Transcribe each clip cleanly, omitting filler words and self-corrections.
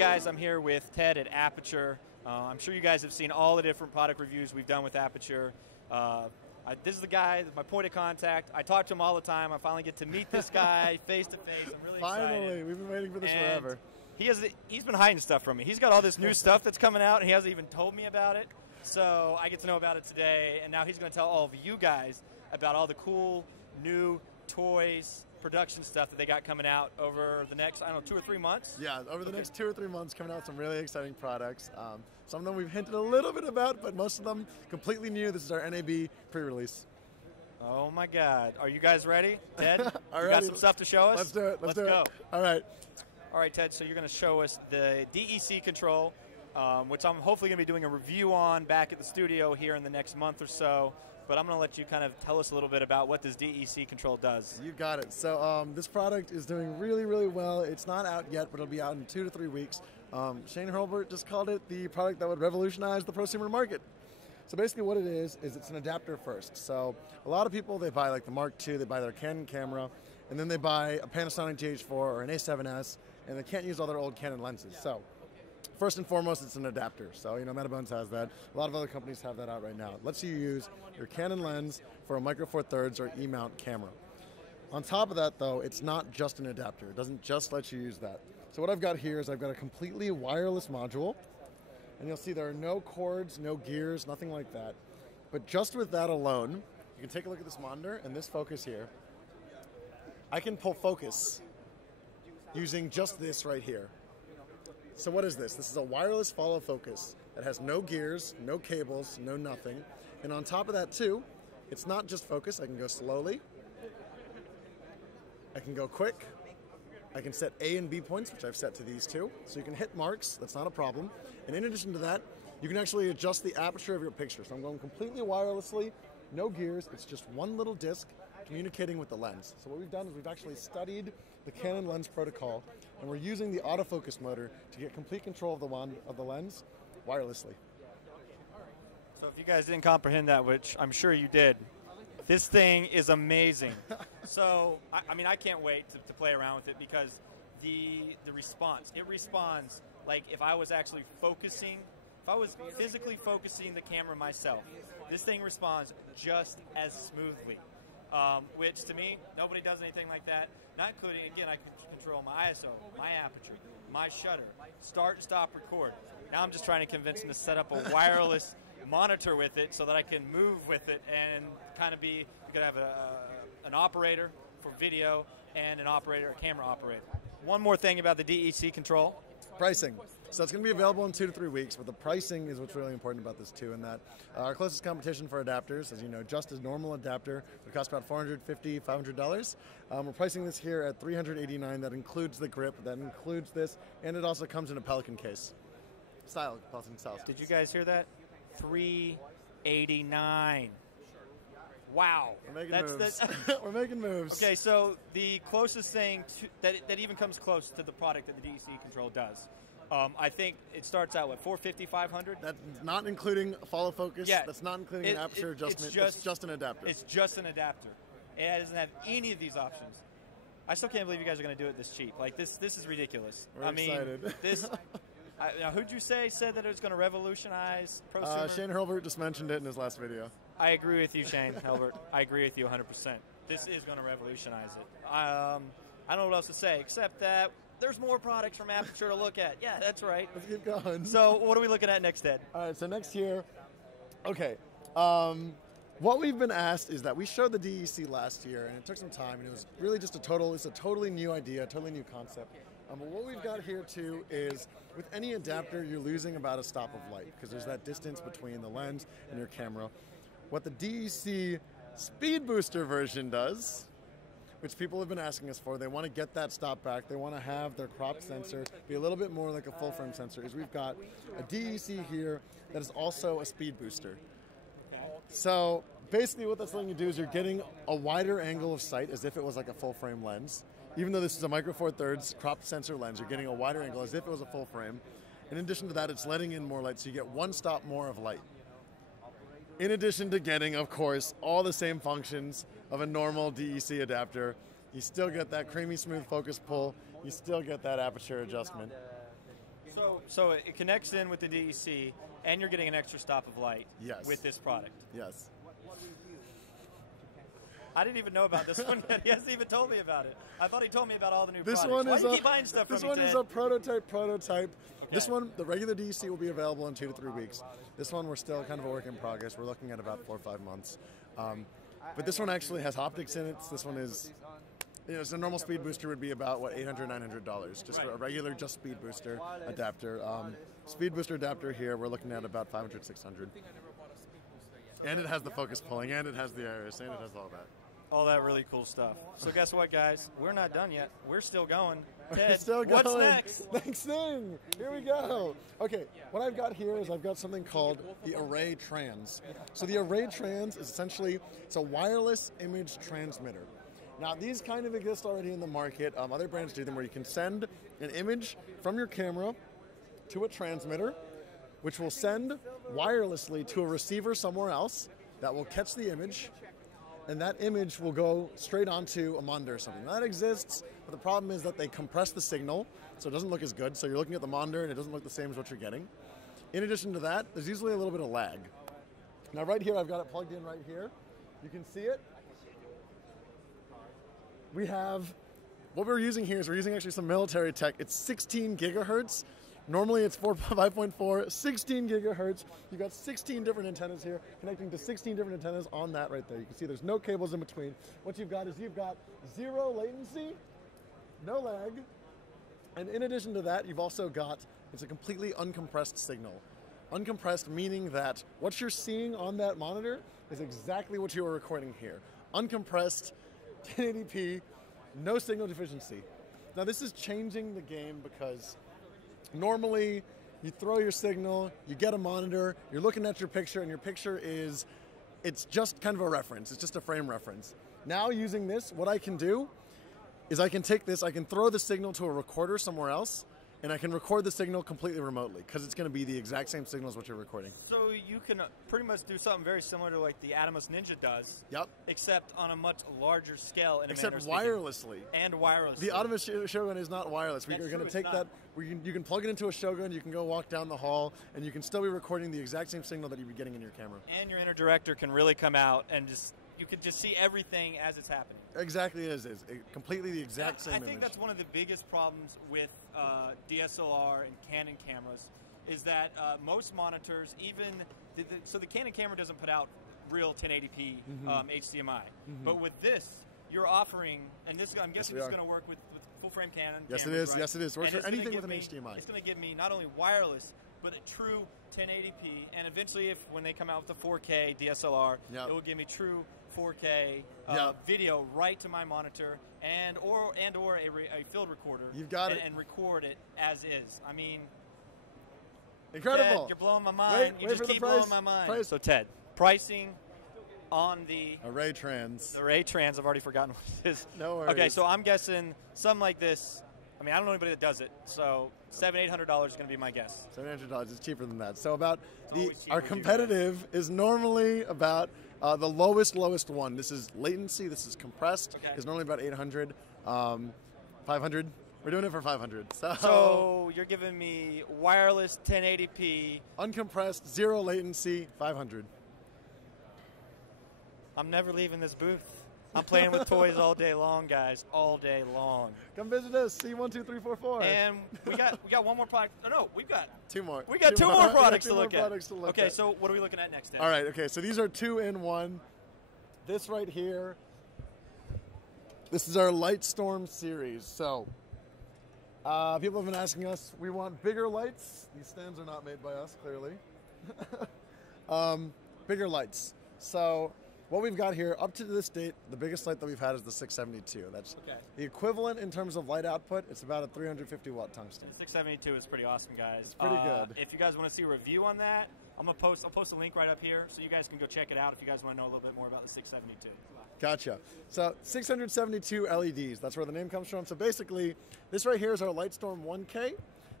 guys, I'm here with Ted at Aputure. I'm sure you guys have seen all the different product reviews we've done with Aputure. This is the guy, my point of contact. I talk to him all the time. I finally get to meet this guy face to face. I'm really excited. Finally, we've been waiting for this forever. He's been hiding stuff from me. He's got all this new stuff that's coming out, and he hasn't even told me about it. So I get to know about it today, and now he's going to tell all of you guys about all the cool new toys, production stuff that they got coming out over the next, 2 or 3 months? Yeah, over the next 2 or 3 months coming out some really exciting products. Some of them we've hinted a little bit about, but most of them completely new. This is our NAB pre-release. Oh my God. Are you guys ready? Ted, you Alrighty. got some stuff to show us? Let's do it. Let's go. All right. All right, Ted, so you're going to show us the Dec Control, which I'm hopefully going to be doing a review on back at the studio here in the next month or so. But I'm going to let you kind of tell us a little bit about what this Dec Control does. You got it. So this product is doing really, really well. It's not out yet, but it'll be out in 2 to 3 weeks. Shane Hurlbert just called it the product that would revolutionize the prosumer market. So basically what it is it's an adapter first. So a lot of people, they buy like the Mark II, they buy their Canon camera, and then they buy a Panasonic GH4 or an A7S, and they can't use all their old Canon lenses. So first and foremost, it's an adapter. So, Metabones has that. A lot of other companies have that out right now. It lets you use your Canon lens for a Micro Four Thirds or E-mount camera. On top of that, though, it's not just an adapter. It doesn't just let you use that. So what I've got here is I've got a completely wireless module, and you'll see there are no cords, no gears, nothing like that. But just with that alone, you can take a look at this monitor and this focus here. I can pull focus using just this right here. So what is this? This is a wireless follow focus. It has no gears, no cables, no nothing. And on top of that too, it's not just focus. I can go slowly. I can go quick. I can set A and B points, which I've set to these two. So you can hit marks, that's not a problem. And in addition to that, you can actually adjust the aperture of your picture. So I'm going completely wirelessly, no gears, it's just one little disc communicating with the lens. So what we've done is we've actually studied the Canon lens protocol, and we're using the autofocus motor to get complete control of the lens wirelessly. So if you guys didn't comprehend that, which I'm sure you did, this thing is amazing. So, I can't wait to play around with it because the response, it responds like if I was actually focusing, if I was physically focusing the camera myself, this thing responds just as smoothly. Which to me, nobody does anything like that. Not including, again, I can control my ISO, my aperture, my shutter, start and stop record. Now I'm just trying to convince them to set up a wireless monitor with it so that I can move with it and kind of you could have an operator for video and a camera operator. One more thing about the Dec Control. Pricing. So it's going to be available in 2 to 3 weeks, but the pricing is what's really important about this too, in that our closest competition for adapters, as you know, just a normal adapter would cost about $450, $500. We're pricing this here at $389. That includes the grip, that includes this, and it also comes in a Pelican case. Pelican style. Did you guys hear that? $389. Wow. We're making moves. We're making moves. Okay, so the closest thing that even comes close to the product that the Dec Control does, I think it starts out at $450, $500. That's not including follow focus. Yeah, that's not including an aperture adjustment. It's just an adapter. It's just an adapter. It doesn't have any of these options. I still can't believe you guys are going to do it this cheap. Like this is ridiculous. We're excited. Now, who'd you said that it was going to revolutionize prosumer? Shane Hurlbert just mentioned it in his last video. I agree with you, Shane Hurlbert. I agree with you 100%. This is going to revolutionize it. I don't know what else to say, except that there's more products from Aputure to look at. Yeah, that's right. Let's keep going. So what are we looking at next, Ed? All right, so next here, okay. What we've been asked is that we showed the DEC last year, and it took some time, and it was really just it's a totally new idea, a totally new concept. But what we've got here too is with any adapter, you're losing about a stop of light because there's that distance between the lens and your camera. What the DEC Speed Booster version does, which people have been asking us for, they want to get that stop back, they want to have their cropped sensor be a little bit more like a full frame sensor, is we've got a DEC here that is also a speed booster. So basically what that's letting you do is you're getting a wider angle of sight as if it was like a full frame lens. Even though this is a Micro Four Thirds cropped sensor lens, you're getting a wider angle as if it was a full frame. In addition to that, it's letting in more light, so you get one stop more of light. In addition to getting, of course, all the same functions of a normal DEC adapter, you still get that creamy smooth focus pull, you still get that aperture adjustment. So it connects in with the DEC, and you're getting an extra stop of light with this product. Yes. I didn't even know about this one yet. He hasn't even told me about it. I thought he told me about all the new This products. one is Why do you keep buying stuff from me, This one is Ted? a prototype. Okay. This one, the regular DEC, will be available in 2 to 3 weeks. This one, we're still kind of a work in progress. We're looking at about 4 or 5 months. But this one actually has optics in it. This one is, so a normal speed booster would be about, what, $800, $900, just for a regular just speed booster adapter. Speed booster adapter here, we're looking at about $500, $600. And it has the focus pulling, and it has the iris, and it has all that. All that really cool stuff. So guess what, guys? We're not done yet. We're still going. Ted, still going. what's next? Next thing. Here we go. Okay, what I've got here is I've got something called the Array Trans. So the Array Trans is essentially, it's a wireless image transmitter. Now, these kind of exist already in the market. Other brands do them where you can send an image from your camera to a transmitter, which will send wirelessly to a receiver somewhere else that will catch the image, and that image will go straight onto a monitor or something. Now, that exists, but the problem is that they compress the signal, so it doesn't look as good. So you're looking at the monitor, and it doesn't look the same as what you're getting. In addition to that, there's usually a little bit of lag. Now, right here, I've got it plugged in right here. You can see it. We have, what we're using here is we're using actually some military tech. It's 16 gigahertz. Normally it's 5.4, 16 gigahertz. You've got 16 different antennas here, connecting to 16 different antennas on that right there. You can see there's no cables in between. What you've got is you've got 0 latency, no lag, and in addition to that, you've also got, it's a completely uncompressed signal. Uncompressed meaning that what you're seeing on that monitor is exactly what you are recording here. Uncompressed, 1080p, no signal deficiency. Now this is changing the game because normally you throw your signal, you get a monitor, you're looking at your picture, and your picture is, it's just kind of a reference. It's just a frame reference. Now using this, what I can do is I can take this, I can throw the signal to a recorder somewhere else, and I can record the signal completely remotely because it's going to be the exact same signal as what you're recording. So you can pretty much do something very similar to like the Atomos Ninja does. Yep. Except on a much larger scale. Except wirelessly. And wirelessly. The Atomos Shogun is not wireless. We're going to take that, you can plug it into a Shogun, you can go walk down the hall, and you can still be recording the exact same signal that you'd be getting in your camera. And your inner director can really come out and just, you can just see everything as it's happening. Exactly, it is. It's completely the exact same image. I think that's one of the biggest problems with DSLR and Canon cameras is that most monitors, even, so the Canon camera doesn't put out real 1080p HDMI. But with this, you're offering, and this, I'm guessing this is going to work with full-frame Canon Yes, cameras, it is. right? Yes, it is. Works for anything with an HDMI. It's going to give me not only wireless, but a true 1080p, and eventually when they come out with the 4K DSLR, it will give me true 4K video right to my monitor and or a field recorder. You've got it. And record it as is. I mean, incredible. Ted, you're blowing my mind. You just keep blowing my mind. So Ted, pricing on the Array Trans. Array Trans, I've already forgotten what it is. No worries. Okay, so I'm guessing something like this. I mean, I don't know anybody that does it, so $700-800 is going to be my guess. $700 is cheaper than that. So about our competitive is normally about the lowest one. This is latency. This is compressed. Okay. It's normally about 800, 500. We're doing it for 500. So you're giving me wireless 1080p, uncompressed, 0 latency, 500. I'm never leaving this booth. I'm playing with toys all day long, guys. All day long. Come visit us. C12344. And we got one more product. Oh, no, we've got 2 more. We got two more products to look at. Okay, so what are we looking at next? All right. Okay, so these are 2-in-1. This right here. This is our Lightstorm series. So people have been asking us. We want bigger lights. These stands are not made by us, clearly. Bigger lights. So what we've got here, up to this date, the biggest light that we've had is the 672. That's the equivalent in terms of light output. It's about a 350-watt tungsten. The 672 is pretty awesome, guys. It's pretty good. If you guys want to see a review on that, I'll post a link right up here so you guys can go check it out if you guys want to know a little bit more about the 672. Gotcha. So 672 LEDs, that's where the name comes from. So basically, this right here is our Lightstorm 1K.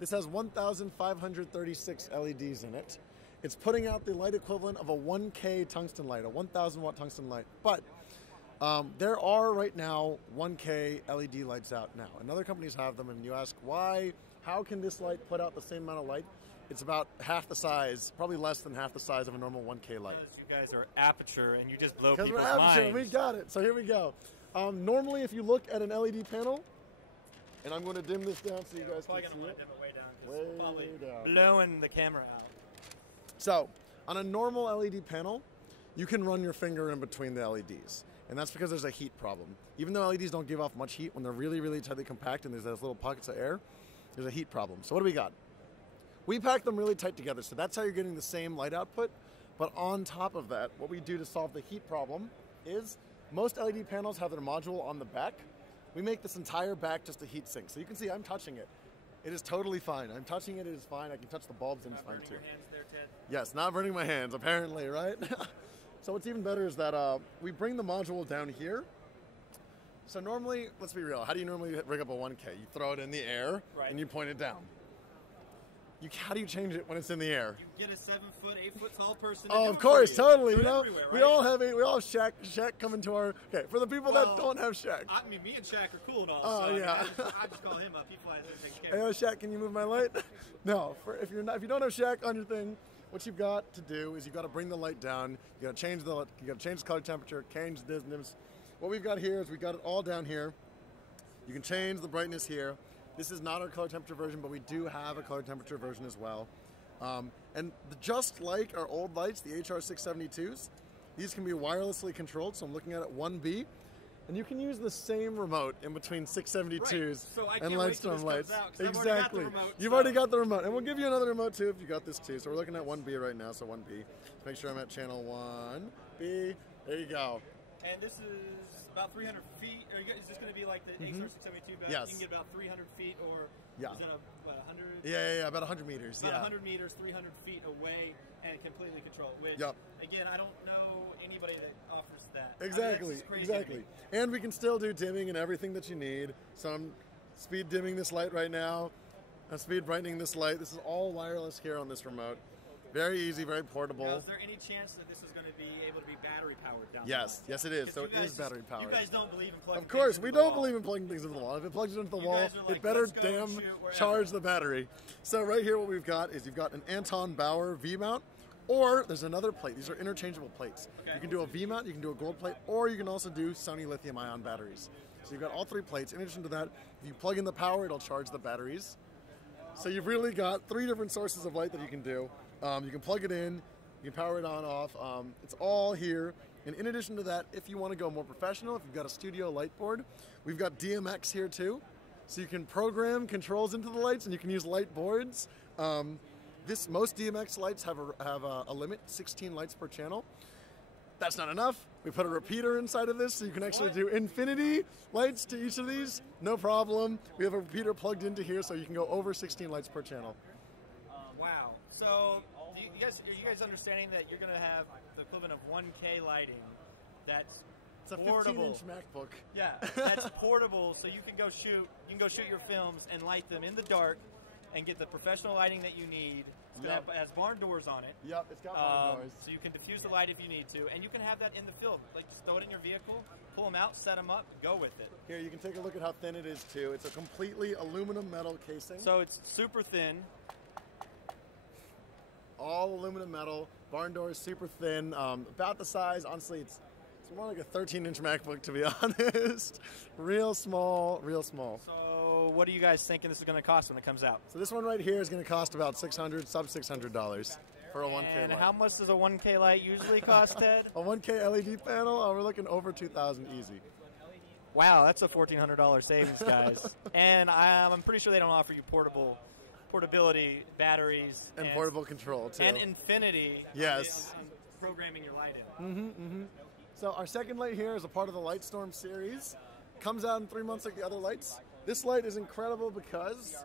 This has 1,536 LEDs in it. It's putting out the light equivalent of a 1K tungsten light, a 1,000-watt tungsten light. But There are right now 1K LED lights out now, and other companies have them, and you ask why, how can this light put out the same amount of light? It's about half the size, probably less than half the size of a normal 1K light. Because you guys are Aputure and you just blow Because people's we're Aputure, minds. we got it. So here we go. Normally, if you look at an LED panel, and I'm going to dim this down so you guys can see it. Dim it way down, Way it's probably down. blowing the camera out. So, on a normal LED panel, you can run your finger in between the LEDs. And that's because there's a heat problem. Even though LEDs don't give off much heat, when they're really, really tightly compact and there's those little pockets of air, there's a heat problem. So what do we got? We pack them really tight together, so that's how you're getting the same light output. But on top of that, what we do to solve the heat problem is most LED panels have their module on the back. We make this entire back just a heat sink. So you can see I'm touching it. It is totally fine. I'm touching it, it is fine. I can touch the bulbs and it's fine too. Your hands there, Ted? Yes, not burning my hands, apparently, right? So what's even better is that we bring the module down here. So normally, let's be real, how do you normally rig up a 1K? You throw it in the air and you point it down. How do you change it when it's in the air? You get a 7-foot, 8-foot tall person. Oh, of course, totally. Do You know, right? we all have Shaq coming to our. Okay, for the people that don't have Shaq. I mean, me and Shaq are cool and all. Oh, so yeah. I just call him up. He flies and takes Hey, care. Shaq, can you move my light? No. If you don't have Shaq on your thing, what you've got to do is you've got to bring the light down. You got to change the color temperature, change the distance. What we've got here is we've got it all down here. You can change the brightness here. This is not our color temperature version, but we do have a color temperature version as well. And just like our old lights, the HR672s, these can be wirelessly controlled. So I'm looking at it 1B, and you can use the same remote in between 672s and Lightstorm lights. Exactly. You've already got the remote, and we'll give you another remote too if you got this too. So we're looking at 1B right now. So 1B. Let's make sure I'm at channel 1B. There you go. And this is about 300 feet. Is this going to be like the HR672? But Yes. You can get about 300 feet, or Yeah. is that about 100? Yeah, about 100 meters. About yeah. 100 meters, 300 feet away, and completely controlled. Which, again, I don't know anybody that offers that. Exactly, I mean, that's crazy exactly. And we can still do dimming and everything that you need. So I'm speed dimming this light right now. I'm speed brightening this light. This is all wireless here on this remote. Very easy, very portable. Now, is there any chance that this is going to be able to be battery powered down Yes, the yes it is. So it is battery powered. You guys don't believe in plugging Of course, things we into the don't wall. believe in plugging things into the wall. If it plugs it into the You wall, guys are like, it better "Let's go and damn shoot wherever." charge the battery. So right here what we've got is you've got an Anton Bauer V-mount, or there's another plate. These are interchangeable plates. Okay. You can do a V-mount, you can do a gold plate, or you can also do Sony lithium-ion batteries. So you've got all three plates. In addition to that, if you plug in the power, it'll charge the batteries. So you've really got three different sources of light that you can do. You can plug it in, you can power it on, off. It's all here. And in addition to that, if you want to go more professional, if you've got a studio light board, we've got DMX here too. So you can program controls into the lights and you can use light boards. Most DMX lights have a limit, 16 lights per channel. That's not enough. We put a repeater inside of this so you can actually do infinity lights to each of these. No problem. We have a repeater plugged into here so you can go over 16 lights per channel. Wow. So, are you guys understanding that you're going to have the equivalent of 1K lighting that's It's a portable? 15-inch MacBook. Yeah, that's portable, so you can go shoot your films and light them in the dark and get the professional lighting that you need. It has barn doors on it. Yep, it's got barn doors. So you can diffuse the light if you need to, and you can have that in the field. Like, just throw it in your vehicle, pull them out, set them up, go with it. Here, you can take a look at how thin it is too. It's a completely aluminum metal casing. So it's super thin. All aluminum metal, barn doors super thin, about the size, honestly, it's more like a 13-inch MacBook to be honest. Real small, real small. So what are you guys thinking this is going to cost when it comes out? So this one right here is going to cost about sub $600 for a 1K And light. how much does a 1K light usually cost, Ted? A 1K LED panel, we're looking over $2,000 easy. Wow, that's a $1,400 savings, guys. And I'm pretty sure they don't offer you portability, batteries, And portable control too. and infinity. Yes. on programming your light in. So our second light here is a part of the Lightstorm series. Comes out in 3 months like the other lights. This light is incredible because,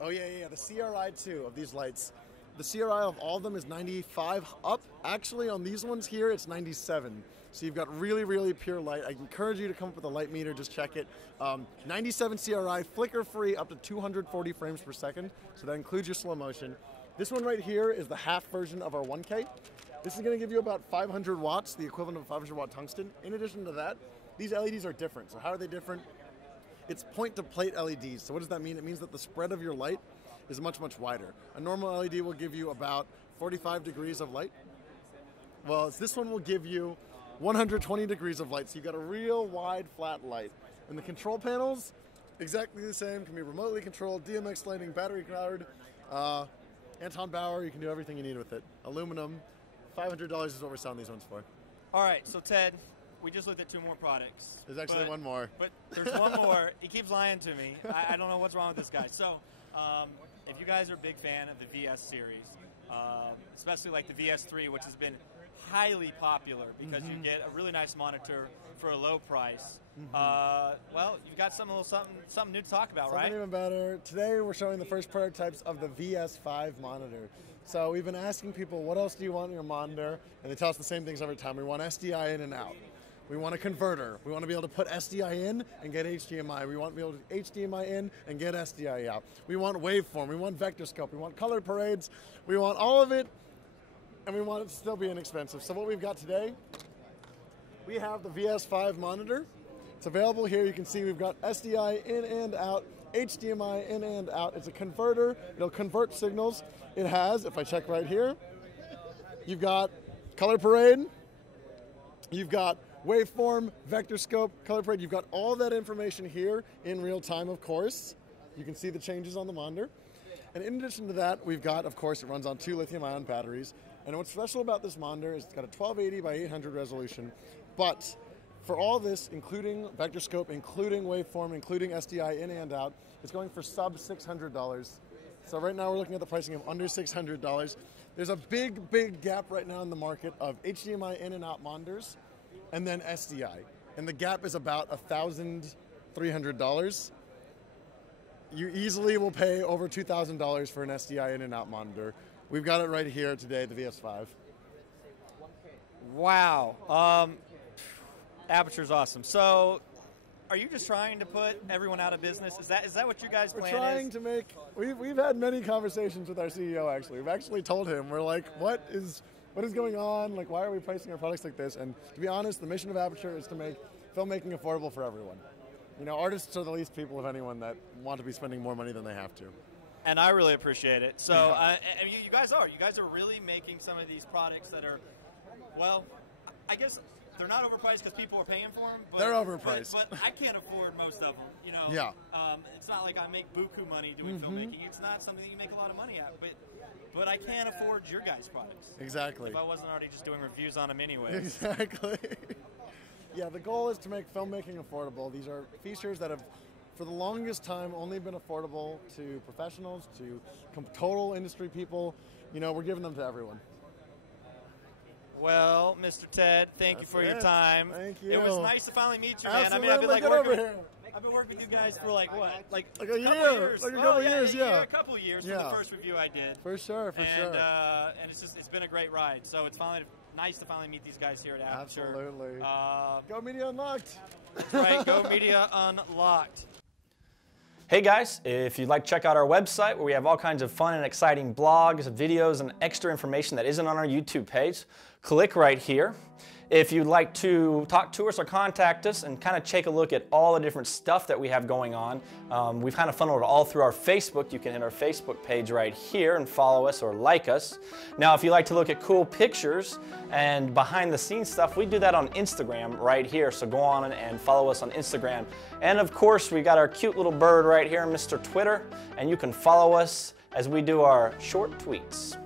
the CRI too of these lights. The CRI of all of them is 95 up. Actually on these ones here it's 97. So you've got really, really pure light. I encourage you to come up with a light meter, just check it. 97 CRI, flicker free up to 240 frames per second. So that includes your slow motion. This one right here is the half version of our 1K. This is going to give you about 500 watts, the equivalent of a 500 watt tungsten. In addition to that, these LEDs are different. So how are they different? It's point-to-plate LEDs. So what does that mean? It means that the spread of your light is much, much wider. A normal LED will give you about 45 degrees of light. Well, this one will give you 120 degrees of light, so you've got a real wide, flat light. And the control panels, exactly the same, can be remotely controlled, DMX lighting, battery powered, Anton Bauer, you can do everything you need with it. Aluminum, $500 is what we're selling these ones for. All right, so Ted, we just looked at 2 more products. There's actually one more. But there's one more. He keeps lying to me. I don't know what's wrong with this guy. So if you guys are a big fan of the VS series, especially like the VS3, which has been highly popular because you get a really nice monitor for a low price. Well, you've got something new to talk about, right? Something even better. Today we're showing the first prototypes of the VS5 monitor. So we've been asking people, what else do you want in your monitor? And they tell us the same things every time. We want SDI in and out. We want a converter. We want to be able to put SDI in and get HDMI. We want to be able to HDMI in and get SDI out. We want waveform. We want vector scope. We want color parades. We want all of it, and we want it to still be inexpensive. So what we've got today, we have the VS5 monitor. It's available here. You can see we've got SDI in and out, HDMI in and out. It's a converter. It'll convert signals. It has, if I check right here, you've got color parade. You've got waveform, vector scope, color parade. You've got all that information here in real time, of course. You can see the changes on the monitor. And in addition to that, we've got, of course, it runs on 2 lithium-ion batteries. And what's special about this monitor is it's got a 1280 by 800 resolution. But for all this, including vector scope, including waveform, including SDI in and out, it's going for sub $600. So right now we're looking at the pricing of under $600. There's a big, big gap right now in the market of HDMI in and out monitors and then SDI. And the gap is about $1,300. You easily will pay over $2,000 for an SDI in and out monitor. We've got it right here today, the VS5. Wow. Aputure's awesome. So, are you just trying to put everyone out of business? Is that what you guys plan? We're trying to make. We've had many conversations with our CEO. Actually, we've actually told him, we're like, what is going on? Like, why are we pricing our products like this? And to be honest, the mission of Aputure is to make filmmaking affordable for everyone. You know, artists are the least people, if anyone, that want to be spending more money than they have to. And I really appreciate it. So, you guys are really making some of these products that are, well, I guess they're not overpriced because people are paying for them. But, they're overpriced. But I can't afford most of them. You know, yeah. It's not like I make buku money doing filmmaking. It's not something that you make a lot of money at. But I can't afford your guys' products. Exactly. If I wasn't already just doing reviews on them anyway. Exactly. Yeah, the goal is to make filmmaking affordable. These are features that have, for the longest time, only been affordable to professionals, to total industry people. You know, we're giving them to everyone. Well, Mr. Ted, thank you for your time. Thank you. It was nice to finally meet you, man. Absolutely. I mean, I've been working with you guys for like what? Like a year. Like a couple years, yeah. A couple years for the first review I did. For sure, for sure. And it's been a great ride. So it's finally nice to finally meet these guys here at Aputure. Absolutely. Go Media Unlocked. That's right. Go Media Unlocked. Hey guys, if you'd like to check out our website where we have all kinds of fun and exciting blogs, videos, and extra information that isn't on our YouTube page, click right here. If you'd like to talk to us or contact us and kind of take a look at all the different stuff that we have going on, we've kind of funneled it all through our Facebook. You can hit our Facebook page right here and follow us or like us. Now, if you like to look at cool pictures and behind the scenes stuff, we do that on Instagram right here. So go on and follow us on Instagram. And of course, we got our cute little bird right here, Mr. Twitter, and you can follow us as we do our short tweets.